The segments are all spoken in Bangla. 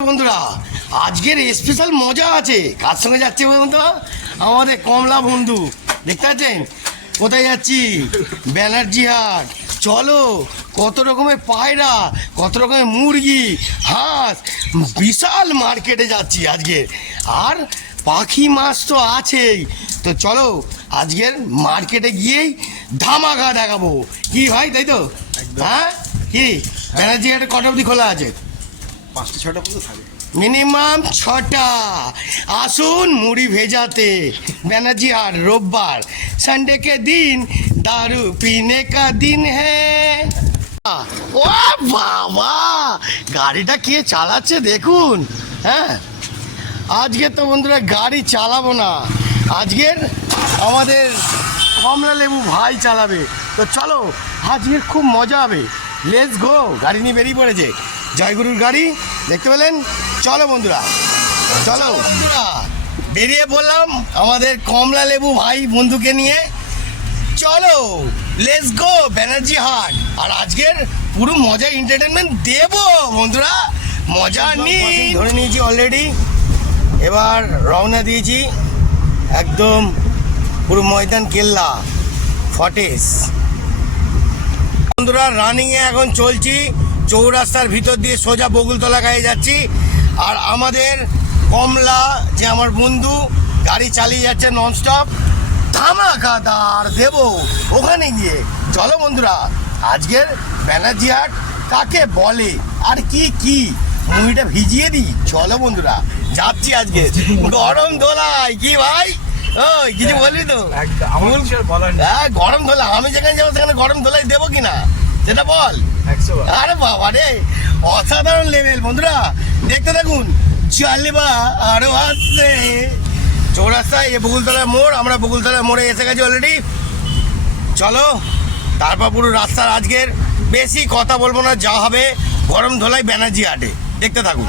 বন্ধুরা আজকের স্পেশাল মজা আছে। কার সঙ্গে যাচ্ছে বন্ধুরা আমাদের কমলা বন্ধু। দেখতে পাচ্ছেন? কোথায় যাচ্ছি? ব্যানার্জি হাট। চলো কত রকমের পায়রা কত রকমের মুরগি হাঁস বিশাল মার্কেটে যাচ্ছি আজকে। আর পাখি মাছ তো আছেই। তো চলো আজকের মার্কেটে গিয়েই ধামাকা দেখাবো। কি ভাই তাই তো? হ্যাঁ? কি? ব্যানার্জি হাটে কটা অবধি খোলা আছে? পাঁচটা ছটা পর্যন্ত থাকে। মিনিমাম ছটা। আসুন মুড়ি ভেজাতে। ব্যানার্জি আর রোববার। সানডে কে দিন, দারু পিনে কা দিন হ্যাঁ ও বাবা! গাড়িটা কে চালাচ্ছে দেখুন হ্যাঁ? আজকে তো বন্ধুরা গাড়ি চালাবো না। আজকের আমাদের কমলা লেবু ভাই চালাবে। তো চলো, আজকের খুব মজা হবে। লেটস গো গাড়ি নিয়ে বেরিয়ে পড়েছে। জয়গুরুর গাড়ি দেখতে পেলেন? চলো বন্ধুরা চলো। বন্ধুরা। বেরিয়ে পড়লাম আমাদের কমলা লেবু ভাই বন্ধুকে নিয়ে। চলো লেটস গো ব্যানার্জি হাট। আর আজকের পুরো মজা এন্টারটেনমেন্ট দেবো বন্ধুরা। মজা নিয়ে ধরে নিয়েছি অলরেডি এবার রওনা দিয়েছি একদম পুরো ময়দান কেল্লা ফটেস বন্ধুরা রানিংয়ে এখন চলছি। চৌরাস্তার ভিতর দিয়ে সোজা বগুলতলা গায়ে যাচ্ছি। আর আমাদের কমলা যে আমার বন্ধু গাড়ি চালিয়ে যাচ্ছে ননস্টপ ধামাকাদার দেব ওখানে গিয়ে। চলো বন্ধুরা আজকের ব্যানার্জি হাট কাকে বলে? আর কি কি? মুভিটা ভিজিয়ে দিই। চলো বন্ধুরা যাচ্ছি আজকে। গরম দোলাই কি ভাই? ওই কিছু বলবি তো? হ্যাঁ গরম ধোলা আমি যেখানে যাব সেখানে গরম দোলাই দেবো কিনা? সেটা বল। আরে বাবা রে অসাধারণ লেভেল বন্ধুরা। দেখতে থাকুন চালিবা আরও আসছে। চৌরাস্তায় এ বকুলতলার মোড় আমরা বকুলতলার মোড়ে এসে গেছি অলরেডি চলো তারপর পুরো রাস্তার আজকের বেশি কথা বলব না যা হবে গরম ধোলাই ব্যানার্জি হাটে। দেখতে থাকুন।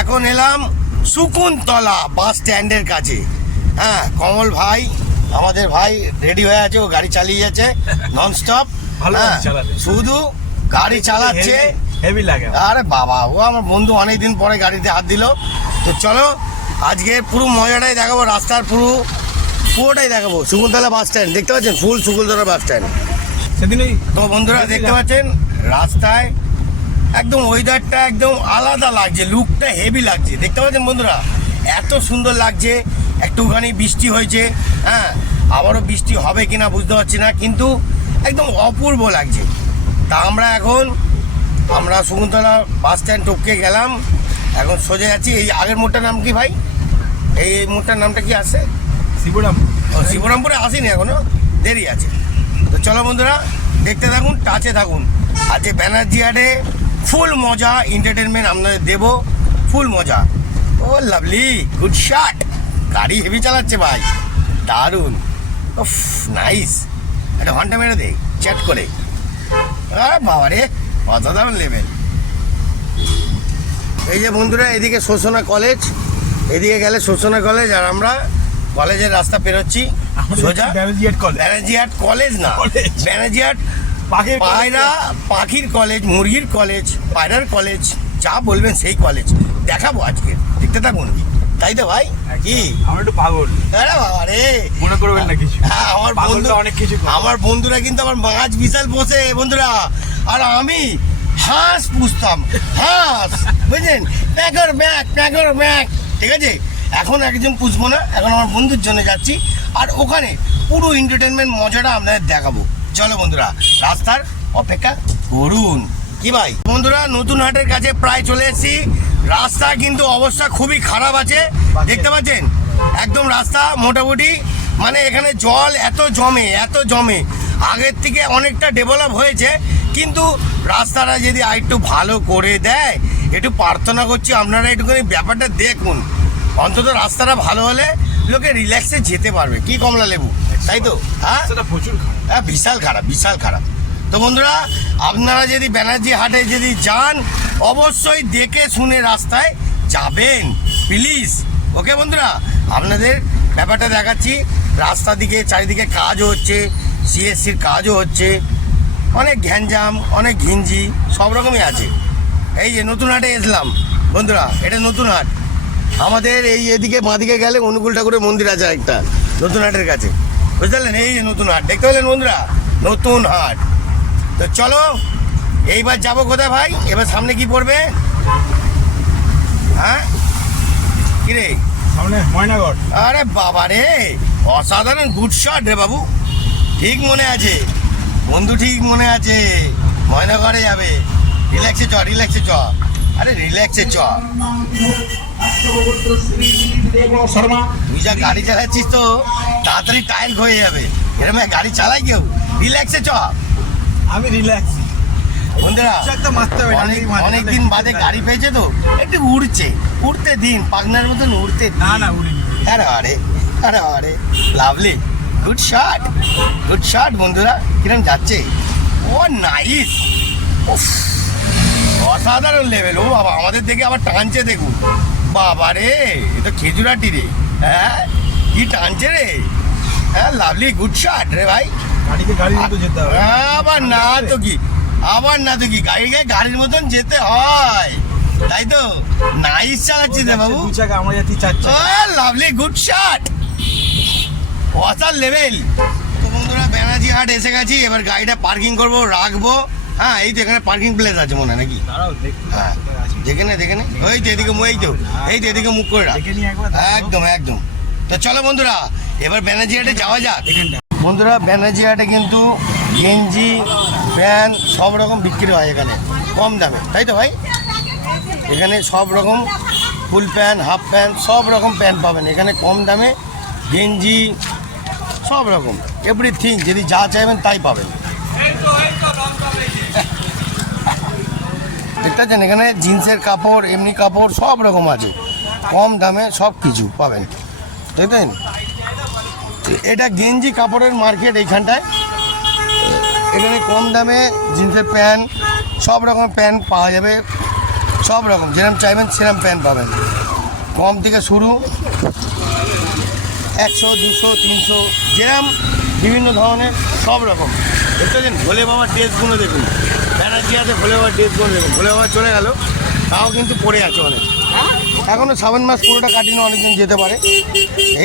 এখন এলাম সুকুনতলা বাস স্ট্যান্ডের কাছে। হ্যাঁ কমল ভাই আমাদের ভাই রেডি হয়ে আছে ও গাড়ি চালিয়ে যাচ্ছে ননস্টপ। ভালো গাড়ি চালাবে। শুধু গাড়ি চালাচ্ছে। হেভি লাগে আরে বাবা ও আমার বন্ধু অনেকদিন পরে গাড়িতে হাত দিল। তো চলো আজকে পুরো মজাটাই দেখাবো রাস্তার পুরো পুরোটাই দেখাবো। সুকুলতলা বাস স্ট্যান্ড দেখতে পাচ্ছেন? ফুল সুকুলতলা বাস স্ট্যান্ড সেদিন ওই তো বন্ধুরা দেখতে পাচ্ছেন? রাস্তায় একদম ওয়েদারটা একদম আলাদা লাগছে লুকটা হেভি লাগছে। দেখতে পাচ্ছেন বন্ধুরা? এত সুন্দর লাগছে একটুখানি বৃষ্টি হয়েছে হ্যাঁ? আবারও বৃষ্টি হবে কিনা বুঝতে পারছি না কিন্তু একদম অপূর্ব লাগছে। তা আমরা এখন আমরা শকুন্তলা বাস স্ট্যান্ড টপকে গেলাম। এখন সোজা যাচ্ছি এই আগের মোড়টার নাম কি ভাই? এই মোড়টার নামটা কি আছে? শিবরাম ও শিবরামপুরে আসেনি এখনও দেরি আছে। তো চলো বন্ধুরা দেখতে থাকুন টাচে থাকুন। আজকে ব্যানার্জি হাটে ফুল মজা এন্টারটেনমেন্ট আপনাদের দেবো ফুল মজা। ও লাভলি গুড শট গাড়ি হেভি চালাচ্ছে ভাই। দারুণ। নাইস একটা ঘণ্টা মেরে দে চ্যাট করে। আরে বাবা রে অসাধারণ লেভেল এই যে বন্ধুরা এদিকে শোষণা কলেজ এদিকে গেলে শোষণা কলেজ আর আমরা কলেজের রাস্তা পেরোচ্ছি। সোজা ব্যানার্জিহাট কলেজ না। ব্যানার্জিহাট পাখির পায়রা পাখির কলেজ মুরগির কলেজ পায়রার কলেজ যা বলবেন সেই কলেজ দেখাবো আজকে। দেখতে থাকুন। তাই তো ভাই? কি? আমার একটু পাগল। আরে বাবা রে। মনে করবেন না কিছু। হ্যাঁ আমার বন্ধু অনেক কিছু আমার বন্ধুরা কিন্তু আমার মাছ বিশাল বসে বন্ধুরা। আর আমি হাঁস পুষতাম হাঁস বুঝলেন? প্যাকর ব্যাগ প্যাকর ব্যাগ ঠিক আছে? এখন একজন পুষবো না এখন আমার বন্ধুর জন্য যাচ্ছি। আর ওখানে পুরো এন্টারটেনমেন্ট মজাটা আপনাদের দেখাবো। চলো বন্ধুরা রাস্তার অপেক্ষা করুন। কি ভাই? বন্ধুরা নতুন হাটের কাছে প্রায় চলে এসেছি। রাস্তা কিন্তু অবস্থা খুবই খারাপ আছে। দেখতে পাচ্ছেন? একদম রাস্তা মোটামুটি মানে এখানে জল এত জমে এত জমে। আগের থেকে অনেকটা ডেভেলপ হয়েছে কিন্তু রাস্তাটা যদি আরেকটু ভালো করে দেয় একটু প্রার্থনা করছি আপনারা একটুখানি ব্যাপারটা দেখুন। অন্তত রাস্তাটা ভালো হলে লোকে রিল্যাক্সে যেতে পারবে। কি কমলা লেবু? তাই তো? হ্যাঁ? প্রচুর হ্যাঁ বিশাল খারাপ বিশাল খারাপ। তো বন্ধুরা, আপনারা যদি ব্যানার্জি হাটে যদি যান, অবশ্যই দেখে শুনে রাস্তায় যাবেন প্লিজ ওকে বন্ধুরা? আপনাদের ব্যাপারটা দেখাচ্ছি। রাস্তা দিকে চারিদিকে কাজও হচ্ছে সিএসসির কাজও হচ্ছে। অনেক ঘ্যানজাম, অনেক ঘিঞ্জি, সব রকমই আছে। এই যে নতুন হাটে এসলাম, বন্ধুরা, এটা নতুন হাট। আমাদের এই এদিকে বাঁদিকে গেলে অনুকূল ঠাকুরের মন্দির আছে একটা নতুন হাটের কাছে। বুঝতে পারলেন? এই যে নতুন হাট, দেখতে পেলেন বন্ধুরা? নতুন হাট। তো চলো এইবার যাব কোথায় ভাই? এবার সামনে কি পড়বে? হ্যাঁ? কিরে? সামনে ময়নাগড়। আরে বাবা রে অসাধারণ গুড শট রে বাবু। ঠিক মনে আছে। বন্ধু ঠিক মনে আছে। ময়নাগড়ে যাবে। রিল্যাক্সে চ রিল্যাক্সে চ। আরে রিল্যাক্সে চ। তুই যা গাড়ি চালাচ্ছিস তো তাড়াতাড়ি টাইল হয়ে যাবে। এরকম গাড়ি চালাই কেউ? রিল্যাক্সে চ। আমি রিল্যাক্স বন্ধুরা বাদে গাড়ি পেয়েছে তো? একটু উড়ছে উড়তে দিন পাগনার মতন উড়তে। না না উড়িনি। আরে আরে আরে আরে lovely good shot good shot বন্ধুরা কিরম যাচ্ছে? ও নাইস অসাধারণ লেভেল ও বাবা আমাদের দেখে আবার টানছে দেখুন। বাবা রে এ তো খেজুরাটি রে হ্যাঁ কি টানছে রে? হ্যাঁ লাভলি গুড শট রে ভাই। গাড়িকে গাড়ির মতো যেতে হবে। আবার না তো কি? আবার না তো কি? গাড়িকে গাড়ির মতন যেতে হয়। তাই তো? নাইস চালাচ্ছিস রে বাবু। চাকা আমরা যাচ্ছি চার চাকা। Lovely good shot water level তো বন্ধুরা ব্যানার্জি হাট এসে গেছি। এবার গাড়িটা পার্কিং করব রাখব। হ্যাঁ এই তো এখানে পার্কিং প্লেস আছে মনে হয় নাকি? হ্যাঁ। দেখে নে দেখে নে। ওই তো এদিকে এই তো। এই তো এদিকে মুখ করে রাখ। একদম একদম। তো চলো বন্ধুরা এবার ব্যানার্জি হাটে যাওয়া যাক। এখানটা। বন্ধুরা, ব্যানার্জি হাটে কিন্তু গেঞ্জি, প্যান্ট সব রকম বিক্রি হয় এখানে, কম দামে, তাই তো ভাই? এখানে সব রকম ফুল প্যান্ট, হাফ প্যান্ট, সব রকম প্যান্ট পাবেন। এখানে কম দামে গেঞ্জি, সব রকম এভরিথিং যদি যা চাইবেন তাই পাবেন। দেখতে পাচ্ছেন এখানে জিন্সের কাপড়, এমনি কাপড় সব রকম আছে, কম দামে সব কিছু পাবেন। দেখতেন এটা গেঞ্জি কাপড়ের মার্কেট এইখানটায়। এখানে কম দামে জিন্সের প্যান্ট, সব রকম প্যান্ট পাওয়া যাবে। সব রকম যেরকম চাইবেন সেরকম প্যান্ট পাবেন। কম থেকে শুরু একশো, দুশো, তিনশো যেরকম বিভিন্ন ধরনের, সব রকম। দেখতে পাচ্ছেন, ভোলে বাবার ড্রেসগুলো দেখুন। ব্যানার্জি আছে, ভোলে বাবার ড্রেসগুলো দেখুন। ভোলে বাবা চলে গেল, তাও কিন্তু পড়ে আছে অনেক। এখনও সাবান মাস পুরোটা কাটিয়ে অনেকজন যেতে পারে।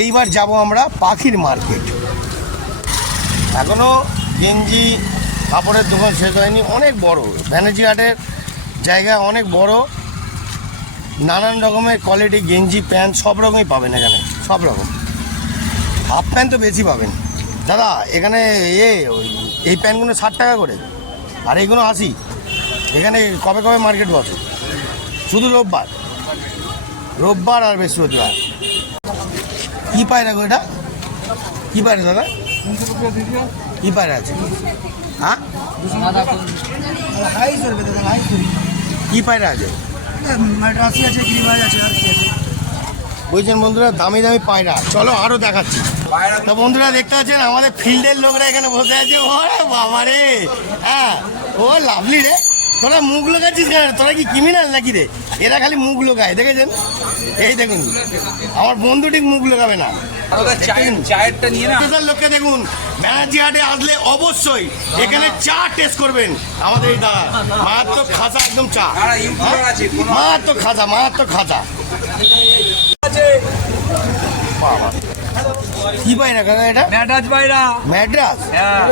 এইবার যাব আমরা পাখির মার্কেট। এখনও গেঞ্জি, কাপড়ের দোকান শেষ হয়নি, অনেক বড়। ব্যানার্জি হাটের জায়গা অনেক বড়। নানান রকমের কোয়ালিটি গেঞ্জি, প্যান্ট সব রকমই পাবেন এখানে, সব রকম। হাফ প্যান্ট তো বেশি পাবেন। দাদা, এখানে এ এই প্যান্টগুলো ষাট টাকা করে, আর এইগুলো আশি। এখানে কবে কবে মার্কেট বসে? শুধু রোববার। রোববার আর বৃহস্পতিবার। কী পায়রা গো এটা? কী পায়রা দাদা? কী পায়রা আছে? হ্যাঁ? কী পায়রা আছে? বলছেন বন্ধুরা, দামি দামি পায়রা। চলো আরও দেখাচ্ছি। তো বন্ধুরা, দেখতে পাচ্ছেন, আমাদের ফিল্ডের লোকরা এখানে বসে আছে। ওরে বাবা রে হ্যাঁ ও লাভলি রে। তোরা মুখ লোকাচ্ছিস কেন? তোরা কি ক্রিমিনাল নাকি রে? এরা খালি মুখ লোকায় দেখেছেন? এই দেখুন আমার বন্ধু ঠিক মুখ লোকাবে না। লোককে দেখুন ব্যানার্জি হাটে আসলে অবশ্যই এখানে চা টেস্ট করবেন আমাদের এই দাদা মারাত্মক খাঁচা একদম চা। মারাত্মক খাঁচা মারাত্মক খাঁচা কি পাই না এটা? ম্যাটাজ বাইরা ম্যাড্রাস হ্যাঁ।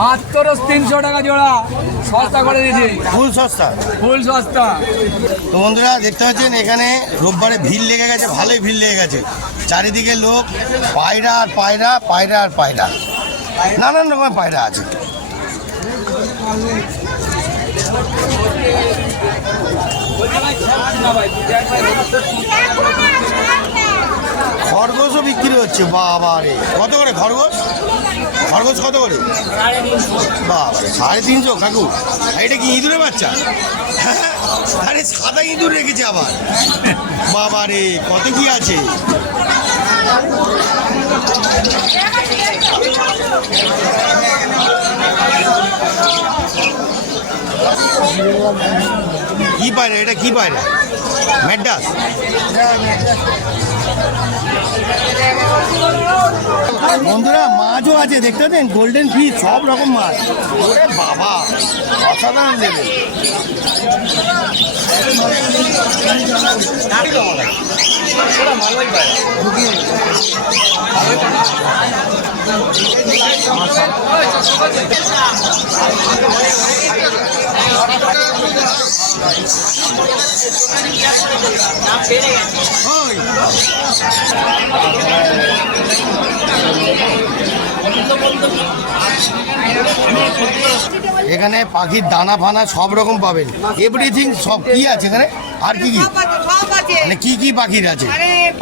মাত্র তিনশো টাকা জোড়া সস্তা করে দিয়েছি। ফুল সস্তা। ফুল সস্তা। তো বন্ধুরা দেখতে পাচ্ছেন এখানে রোববারে ভিড় লেগে গেছে ভালোই ভিড় লেগে গেছে। চারিদিকে লোক পায়রা আর পায়রা পায়রা আর পায়রা। নানান রকমের পায়রা আছে। খরগোশও বিক্রি হচ্ছে, বাবা রে। কত করে খরগোশ? খরগোশ কত করে? বাবা রে, সাড়ে তিনশো, কাকু। এটা কি ইঁদুরের বাচ্চা? আরে সাদা ইঁদুর রেখেছে আবার। বাবা রে, কত কি আছে? কি পায়রা এটা কি পায়রা ম্যাডাস বন্ধুরা, মাছও আছে, দেখতে পাচ্ছেন গোল্ডেন ফিশ সব রকম মাছ। বাবা, অসাধারণ ওই এখানে পাখির দানা ফানা সব রকম পাবেন। এভরিথিং সব কি আছে এখানে? আর কি কি? মানে কি কি পাখির আছে?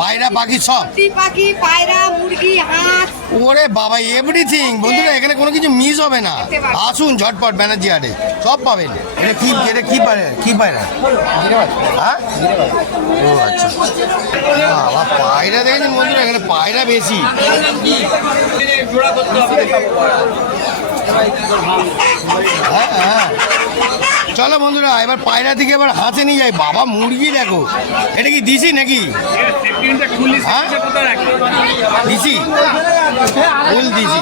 পায়রা পাখি সব? পাখি পায়রা মুরগি হাঁস। ওরে বাবা এভরিথিং বন্ধুরা এখানে কোনো কিছু মিস হবে না। আসুন ঝটপট ব্যানার্জি হাটে সব পাবেন। এটা কি এটা কি পায়রা? কি পায়রা? হ্যাঁ? ও আচ্ছা। বাবা পায়রা দেখেছেন বন্ধুরা এখানে পায়রা বেশি। হ্যাঁ হ্যাঁ। চলো বন্ধুরা, এবার পায়রা থেকে এবার হাতে নিয়ে যাই। বাবা, মুরগি দেখো। এটা কি দিছি নাকি? হ্যাঁ? দিছি ফুল দিছি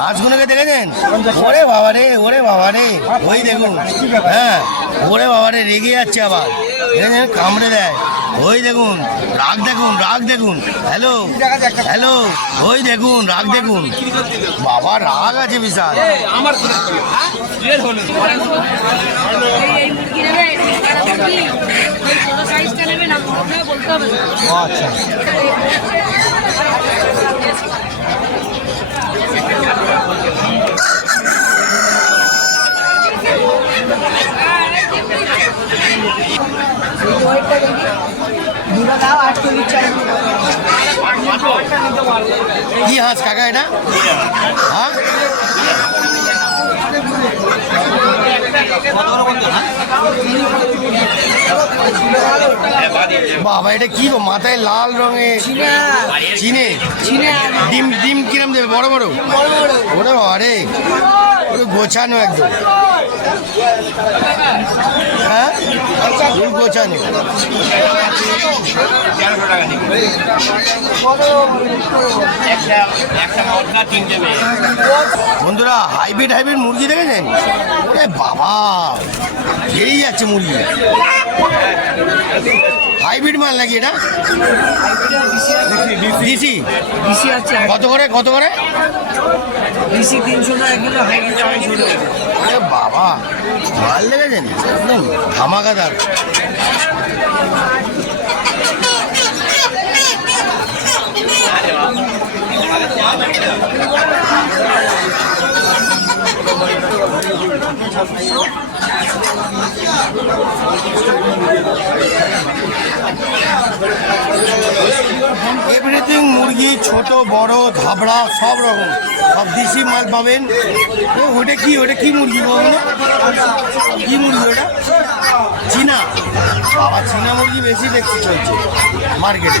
হাঁসগুলোকে দেখেছেন? ওরে বাবা রে, ওরে বাবা রে। ওই দেখুন হ্যাঁ ওরে বাবা রে, রেগে যাচ্ছে আবার। কামড়ে দেয়। ওই দেখুন, রাগ দেখুন রাগ দেখুন। হ্যালো হ্যালো ওই দেখুন, রাগ দেখুন। বাবা, রাগ আছে বিশাল। রেড হলো এই কি হাঁস কাকা এটা? হ্যাঁ বাবা এটা কি গো মাথায় লাল রঙের চিনে ডিম ডিম কিরম দেবে? বড় বড়? ওরে বাবা গোছানো একদম। হ্যাঁ? গোছানো। বন্ধুরা হাইব্রিড হাইব্রিড মুরগি দেখেছেন? বাবা এই যাচ্ছে মুরগি। হাইব্রিড মাল নাকি এটা? দিছি বেশি আছে। কত করে কত করে? বেশি তিনশো টাকা কিলো হাইব্রিড আড়াইশো টাকা। আরে বাবা মাল দেখেছেন? একদম ধামাকাদার। এভরিথিং মুরগি, ছোট, বড়, ধাবড়া, সব রকম। সব দেশি মাল পাবেন। ওটা কি? ওটা কি মুরগি বলুন কি মুরগি ওটা? চীনা। বাবা, চীনা মুরগি বেশি দেখছি চলছে। মার্কেটে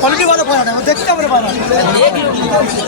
কোয়ালিটি ভালো যায় দেখতে পাওয়া যায়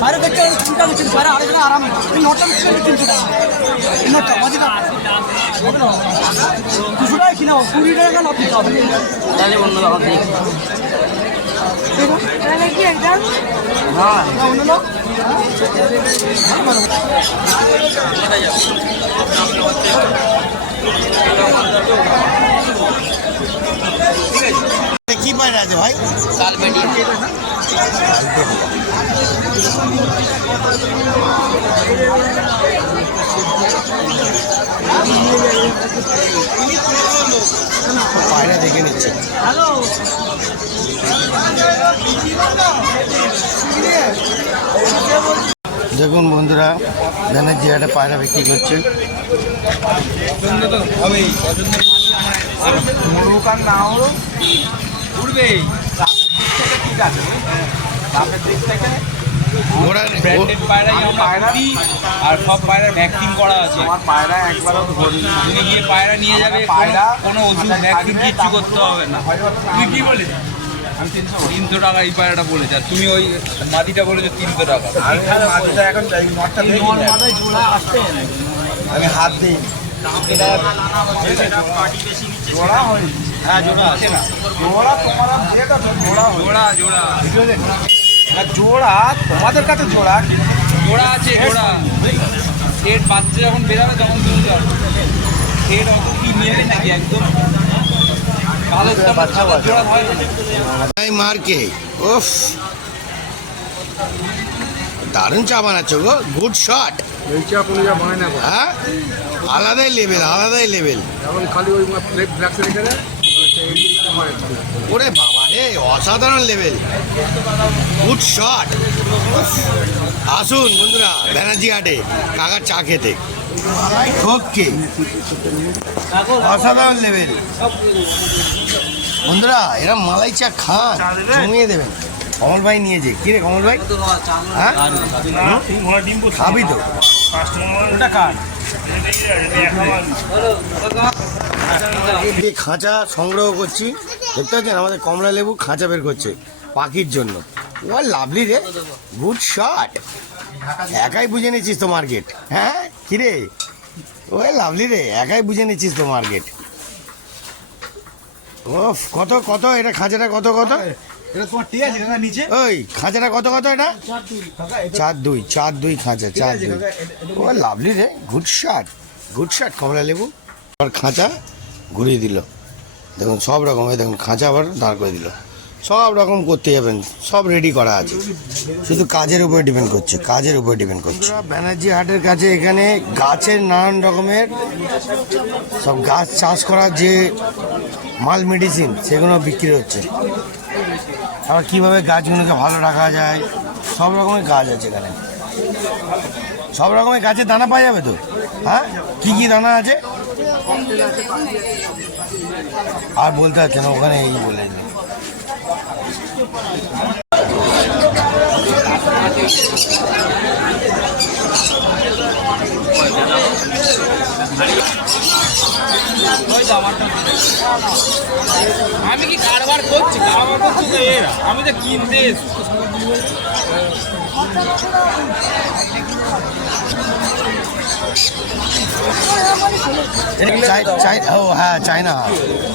বাইরে দেখতে পারে চিন্তা করছেন বাইরে আড়াই টাকা আরামে নটা তিনশো টাকা নটা মাঝে দুশো টাকা কিনাও কুড়ি টাকা না দিতে হবে তাহলে অন্য কি পায়রা আছে ভাই পায়রা দেখে নিচ্ছে দেখুন বন্ধুরা ব্যানার্জি একটা পায়রা বিক্রি করছে। আর সব পায়রা ভ্যাকসিন করা আছে। আমার পায়রা একবারও তুমি গিয়ে পায়রা নিয়ে যাবে পায়রা কোনো ওষুধ ভ্যাকসিন কিচ্ছু করতে হবে না। তুই কি বলিস? আমি তিনশো তিনশো টাকা এই পায়রাটা বলেছে। আর তুমি ওই বলেছ তিনশো টাকা। আমি এখন হাত দিই। জোড়া হ্যাঁ। জোড়া আছে না। জোড়া তোমার যেটা জোড়া জোড়া জোড়া। না, জোড়া তোমাদের কাছে জোড়া। জোড়া আছে জোড়া। সেট বাচ্চা যখন বেরাবে তখন তুমি সেট অত কি নেবে নাকি একদম কালো সাদা জোড়া হয় না এই মার্কে উফ। দারুণ চা বানাচ্ছ গো গুড শট এই চা কোনো যা বানায় না হ্যাঁ? আলাদাই লেভেল আলাদাই লেভেল এখন খালি ওই ব্ল্যাক রেখে ওরে বাবা রে অসাধারণ লেভেল গুড শট আসুন বন্ধুরা ব্যানার্জি হাটে কাকার চা খেতে। ওকে অসাধারণ লেভেল বন্ধুরা এরা মালাই চা খান জমিয়ে দেবেন। কমল ভাই নিয়েছে। কি রে কমল ভাই? হ্যাঁ? খাবি তো। ওটা কার? এই খাঁচা সংগ্রহ করছি। দেখতে পাচ্ছেন আমাদের কমলা লেবু খাঁচা বের করছে পাখির জন্য। ও লাভলি রে। গুড শট একাই বুঝে নিচ্ছিস তো মার্কেট হ্যাঁ? কিরে? ও লাভলি রে একাই বুঝে নিচ্ছিস তো মার্কেট। ওফ কত কত? এটা খাঁচাটা কত কত? ঠিক আছে নিচে? ওই খাঁচাটা কত কত এটা? চার দুই চার দুই খাঁচা চার দুই। ও লাভলি রে গুড গুড কমলা লেবু। খাঁচা ঘুরিয়ে দিল। দেখুন সব রকমের দেখুন খাঁচা আবার দাঁড় করে দিল। সব রকম করতে যাবেন, সব রেডি করা আছে। শুধু কাজের উপরে ডিপেন্ড করছে, কাজের উপরে ডিপেন্ড করছে। ব্যানার্জি হাটের কাছে এখানে গাছের নানান রকমের সব গাছ চাষ করার যে মাল মেডিসিন সেগুলো বিক্রি হচ্ছে। আবার কীভাবে গাছগুলোকে ভালো রাখা যায়, সব রকমের গাছ আছে এখানে। সব রকমের গাছের দানা পাওয়া যাবে তো? হ্যাঁ? কী কী দানা আছে? আর বলতে পারছে না ওখানে এই বলে। আমি কি কারবার করছি কারবার করছি তো এরা আমি তো কিনতে এসেছি। ও হ্যাঁ চাইনা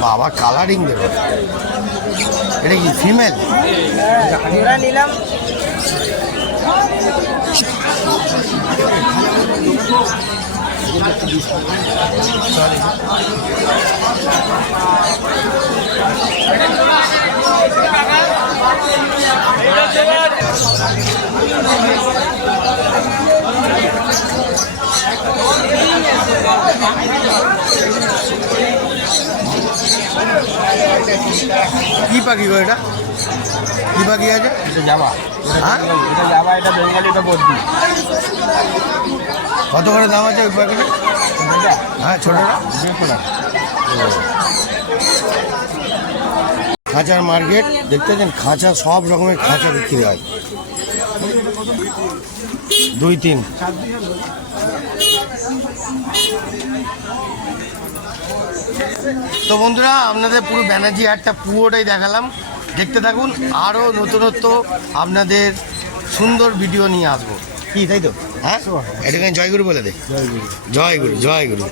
বাবা কালারিং দেবে। এটা কি ফিমেল কি পাখি গো এটা? কি পাখি আছে? এটা হ্যাঁ? এটা যাবা এটা বেঙ্গালি এটা বদ্রি কত করে দাম আছে ওই পাখিটা হ্যাঁ ছোটটা? দেখো না খাঁচার মার্কেট দেখতে পাচ্ছেন খাঁচা সব রকমের খাঁচা বিক্রি হয়। দুই তিন। তো বন্ধুরা আপনাদের পুরো ব্যানার্জি হাটটা পুরোটাই দেখালাম। দেখতে থাকুন আরও নতুনত্ব আপনাদের সুন্দর ভিডিও নিয়ে আসব। কি তাই তো? হ্যাঁ? এটাকে জয়গুরু বলে দে? জয়গুরু জয়গুরু।